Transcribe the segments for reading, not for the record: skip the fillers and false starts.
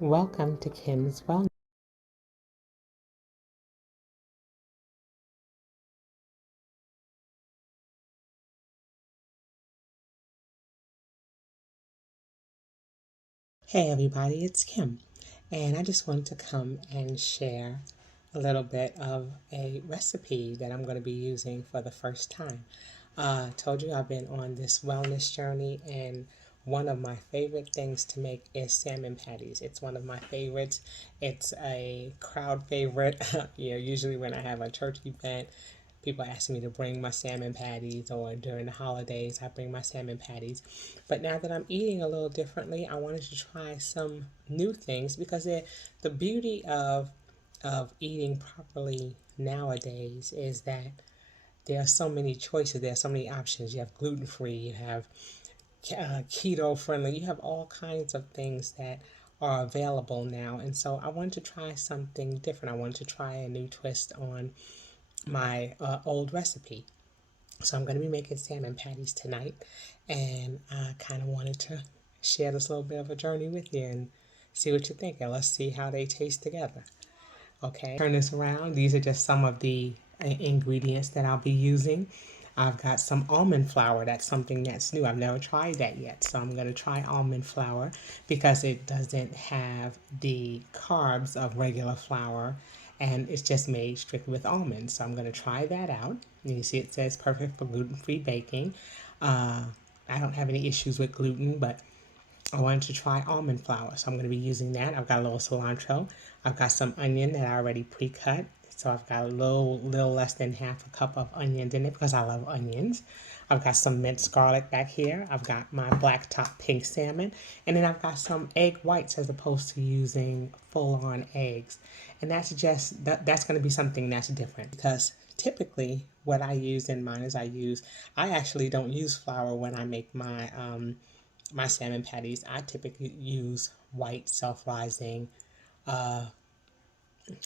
Welcome to Kim's Wellness. Hey everybody, it's Kim, and I just wanted to come and share a little bit of a recipe that I'm going to be using for the first time. Told you I've been on this wellness journey, and one of my favorite things to make is salmon patties. It's one of my favorites. It's a crowd favorite. Usually when I have a church event, people ask me to bring my salmon patties, or during the holidays, I bring my salmon patties. But now that I'm eating a little differently, I wanted to try some new things because the beauty of eating properly nowadays is that there are so many choices. There are so many options. You have gluten free. You have keto friendly. You have all kinds of things that are available now. And so I wanted to try something different. I wanted to try a new twist on my old recipe. So I'm going to be making salmon patties tonight, and I kind of wanted to share this little bit of a journey with you and see what you think, and let's see how they taste together. Okay, turn this around. These are just some of the ingredients that I'll be using. I've got some almond flour. That's something that's new. I've never tried that yet. So I'm going to try almond flour because it doesn't have the carbs of regular flour, and it's just made strictly with almonds. So I'm going to try that out. You see it says perfect for gluten-free baking. I don't have any issues with gluten, but I wanted to try almond flour, so I'm going to be using that. I've got a little cilantro. I've got some onion that I already pre-cut, so I've got a little less than half a cup of onions in it because I love onions. I've got some minced garlic back here. I've got my black top pink salmon, and then I've got some egg whites as opposed to using full-on eggs. And that's going to be something that's different because typically what I use in mine is I actually don't use flour when I make my salmon patties. I typically use white self-rising, uh,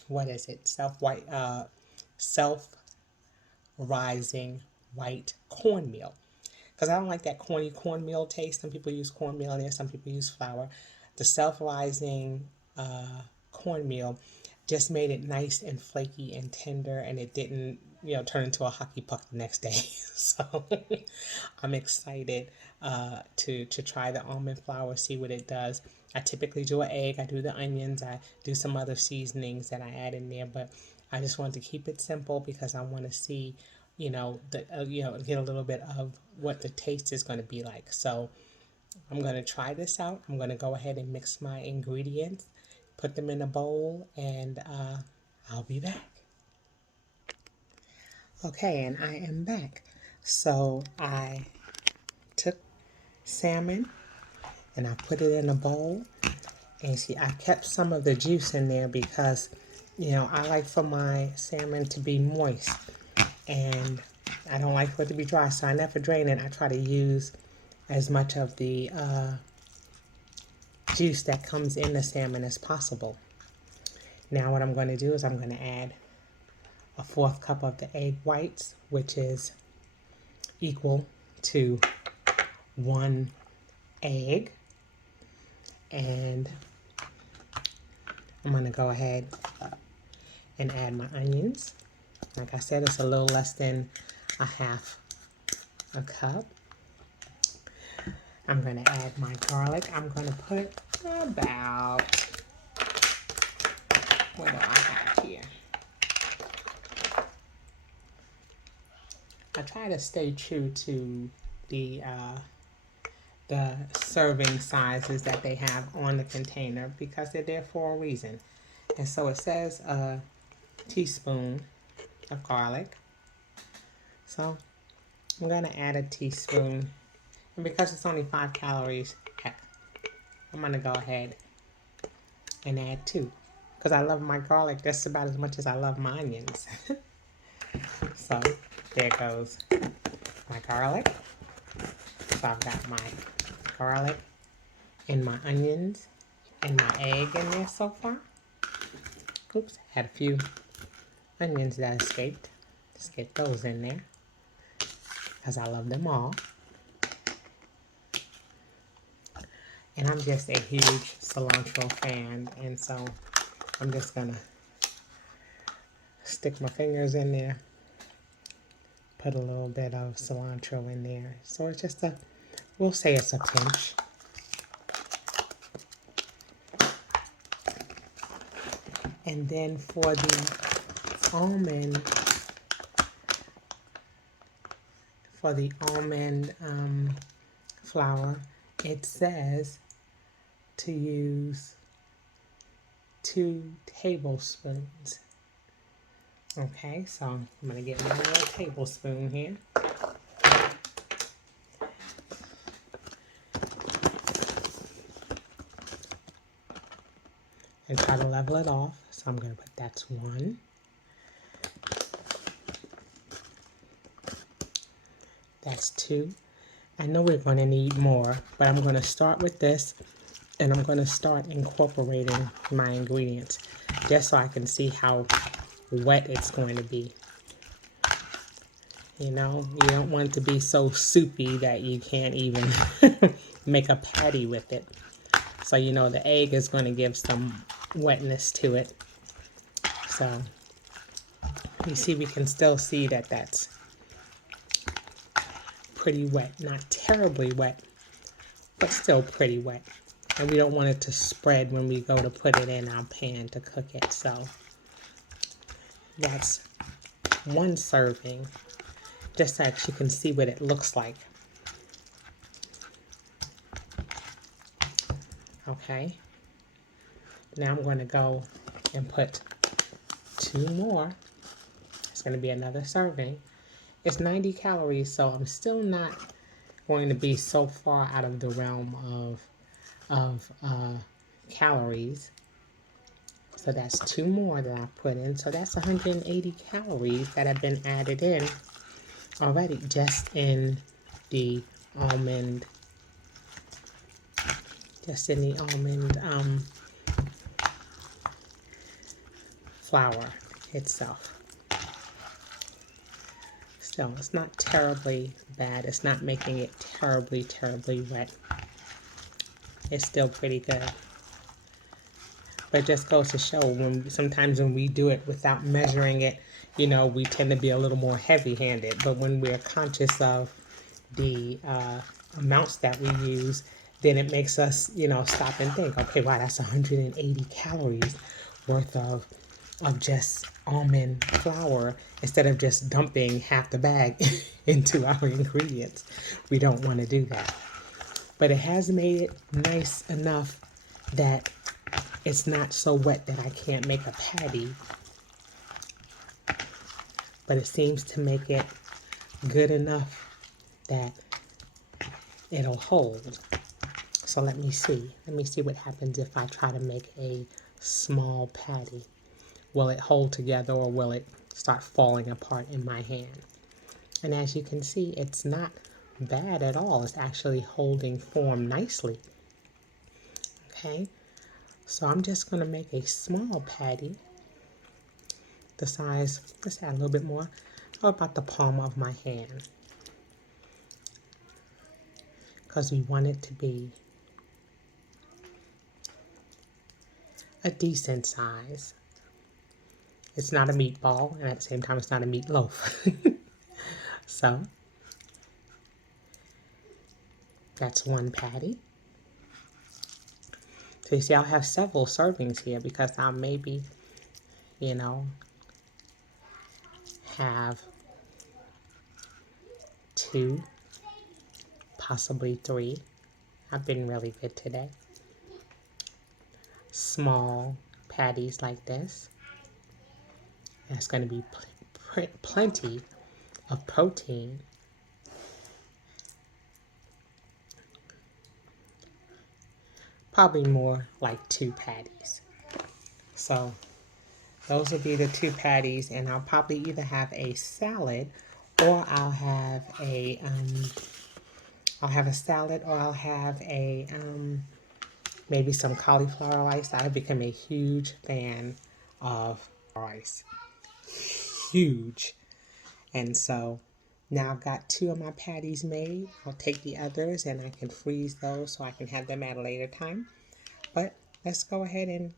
what is it? Self-rising white cornmeal. Because I don't like that corny cornmeal taste. Some people use cornmeal in there, some people use flour. The self-rising cornmeal just made it nice and flaky and tender, and it didn't, turn into a hockey puck the next day. So I'm excited to try the almond flour, see what it does. I typically do an egg, I do the onions, I do some other seasonings that I add in there, but I just want to keep it simple because I want to see, get a little bit of what the taste is going to be like. So I'm going to try this out. I'm going to go ahead and mix my ingredients, put them in a bowl, and I'll be back. Okay, and I am back. So I took salmon and I put it in a bowl. And see, I kept some of the juice in there because, I like for my salmon to be moist. And I don't like for it to be dry, so I never drain it. I try to use as much of the juice that comes in the salmon as possible. Now what I'm going to do is I'm going to add a fourth cup of the egg whites, which is equal to 1 egg. And I'm going to go ahead and add my onions. Like I said, it's a little less than a half a cup. I'm going to add my garlic. I'm going to put about, what do I have here? I try to stay true to the serving sizes that they have on the container because they're there for a reason. And so it says a teaspoon of garlic. So I'm going to add a teaspoon. And because it's only 5 calories, heck, I'm going to go ahead and add 2. Because I love my garlic just about as much as I love my onions. So there goes my garlic. So I've got my garlic and my onions and my egg in there so far. Oops, had a few onions that escaped. Just get those in there because I love them all. And I'm just a huge cilantro fan, and so I'm just gonna stick my fingers in there, put a little bit of cilantro in there. So it's just we'll say it's a pinch. And then for the almond, flour, it says to use 2 tablespoons. Okay, so I'm going to get my little tablespoon here. And try to level it off. So I'm going to put that's 1. That's 2. I know we're going to need more, but I'm going to start with this, and I'm going to start incorporating my ingredients just so I can see how wet it's going to be. You know, you don't want it to be so soupy that you can't even make a patty with it. So, you know, the egg is going to give some wetness to it. So, you see, we can still see that that's pretty wet. Not terribly wet, but still pretty wet. And we don't want it to spread when we go to put it in our pan to cook it. So, that's 1 serving, just so that you can see what it looks like. Okay. Now I'm going to go and put 2 more. It's going to be another serving. It's 90 calories, so I'm still not going to be so far out of the realm of calories. So that's 2 more that I put in. So that's 180 calories that have been added in already just in the almond, flour itself. So it's not terribly bad. It's not making it terribly, terribly wet. It's still pretty good. But it just goes to show sometimes when we do it without measuring it, you know, we tend to be a little more heavy-handed. But when we're conscious of the amounts that we use, then it makes us, you know, stop and think, okay, wow, that's 180 calories worth of just almond flour instead of just dumping half the bag into our ingredients. We don't want to do that. But it has made it nice enough that it's not so wet that I can't make a patty. But it seems to make it good enough that it'll hold. So let me see. Let me see what happens if I try to make a small patty. Will it hold together or will it start falling apart in my hand? And as you can see, it's not bad at all. It's actually holding form nicely. Okay, so I'm just going to make a small patty. The size, let's add a little bit more, about the palm of my hand. Because we want it to be a decent size. It's not a meatball, and at the same time, it's not a meatloaf. So, that's 1 patty. So you see, I'll have several servings here because I'll maybe, you know, have 2, possibly 3. I've been really good today. Small patties like this. That's going to be plenty of protein. Probably more like 2 patties. So those will be the 2 patties, and I'll probably either have a salad or I'll have a salad, or I'll have a maybe some cauliflower rice. I've become a huge fan of rice. Huge. And so Now I've got 2 of my patties made. I'll take the others and I can freeze those so I can have them at a later time. But let's go ahead and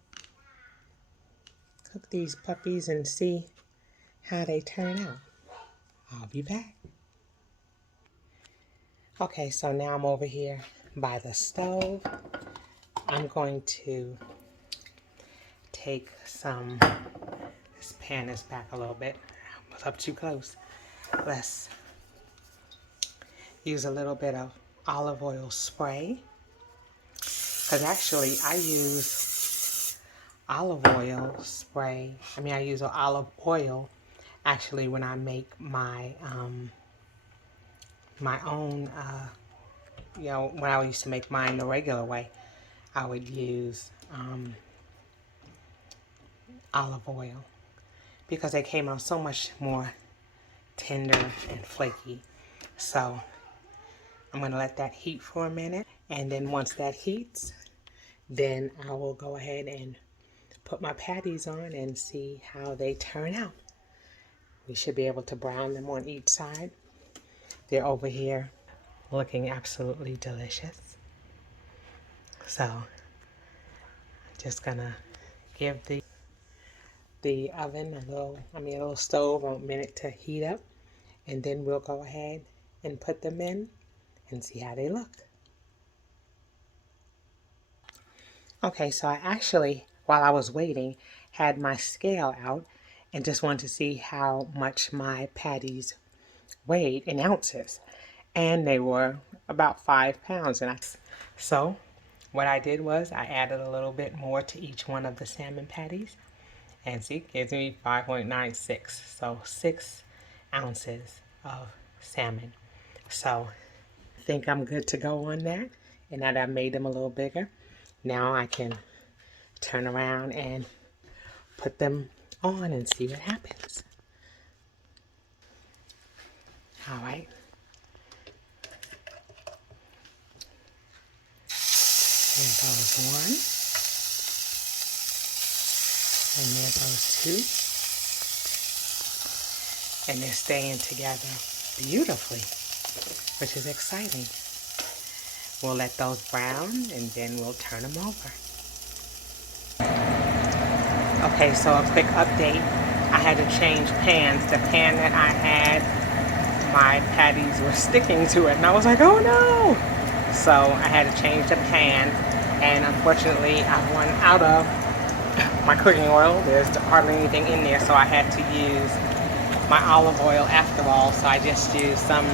cook these puppies and see how they turn out. I'll be back. Okay, so now I'm over here by the stove. I'm going to take some, this pan is back a little bit. I was up too close. Let's use a little bit of olive oil spray. Because actually I use olive oil spray. I use olive oil actually when I make my my own, when I used to make mine the regular way, I would use olive oil because they came out so much more tender and flaky. So I'm going to let that heat for a minute, and then once that heats, then I will go ahead and put my patties on and see how they turn out. We should be able to brown them on each side. They're over here looking absolutely delicious. So just gonna give the oven a little stove a minute to heat up, and then we'll go ahead and put them in and see how they look. Okay, so I actually, while I was waiting, had my scale out and just wanted to see how much my patties weighed in ounces. And they were about 5 pounds. So what I did was I added a little bit more to each one of the salmon patties. And see, it gives me 5.96. So 6 ounces of salmon. So I think I'm good to go on that. And now that I've made them a little bigger, now I can turn around and put them on and see what happens. All right. There goes one. And there goes 2. And they're staying together beautifully, which is exciting. We'll let those brown and then we'll turn them over. Okay, so a quick update. I had to change pans. The pan that I had, my patties were sticking to it, and I was like, oh no! So I had to change the pan, and unfortunately I've run out of my cooking oil. There's hardly anything in there, so I had to use my olive oil after all. So I just used some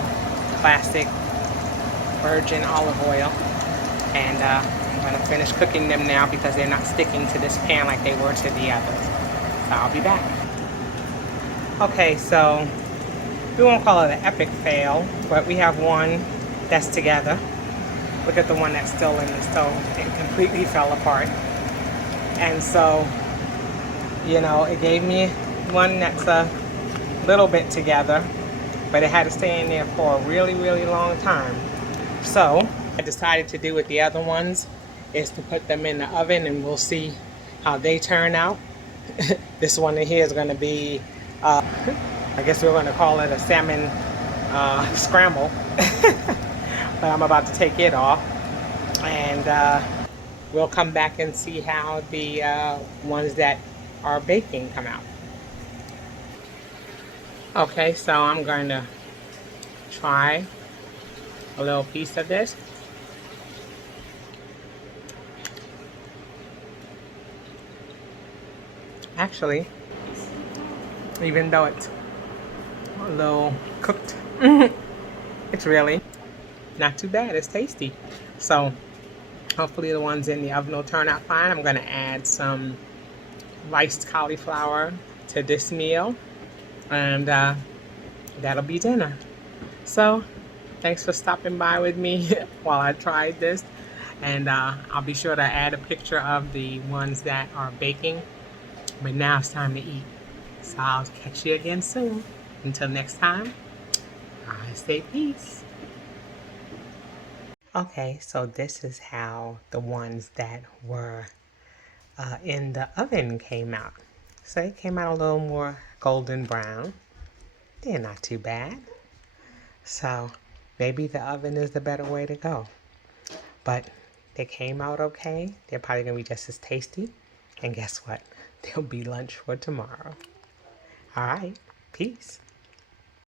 classic virgin olive oil, and I'm going to finish cooking them now because they're not sticking to this pan like they were to the others. So I'll be back. Okay, so we won't call it an epic fail, but we have one that's together. Look at the one that's still in the stove. It completely fell apart. And so, it gave me one that's a little bit together, but it had to stay in there for a really, really long time. So I decided to do with the other ones is to put them in the oven, and we'll see how they turn out. This one in here is going to be, I guess we're going to call it a salmon scramble. But I'm about to take it off, and we'll come back and see how the ones that are baking come out. Okay, so I'm going to try a little piece of this. Actually, even though it's a little cooked, it's really not too bad. It's tasty. So hopefully the ones in the oven will turn out fine. I'm going to add some riced cauliflower to this meal, and that'll be dinner. So thanks for stopping by with me while I tried this, and I'll be sure to add a picture of the ones that are baking. But now it's time to eat. So I'll catch you again soon. Until next time, I say peace. Okay, so this is how the ones that were in the oven came out. So it came out a little more golden brown. They're not too bad. So maybe the oven is the better way to go. But they came out okay. They're probably going to be just as tasty. And guess what? They'll be lunch for tomorrow. All right. Peace.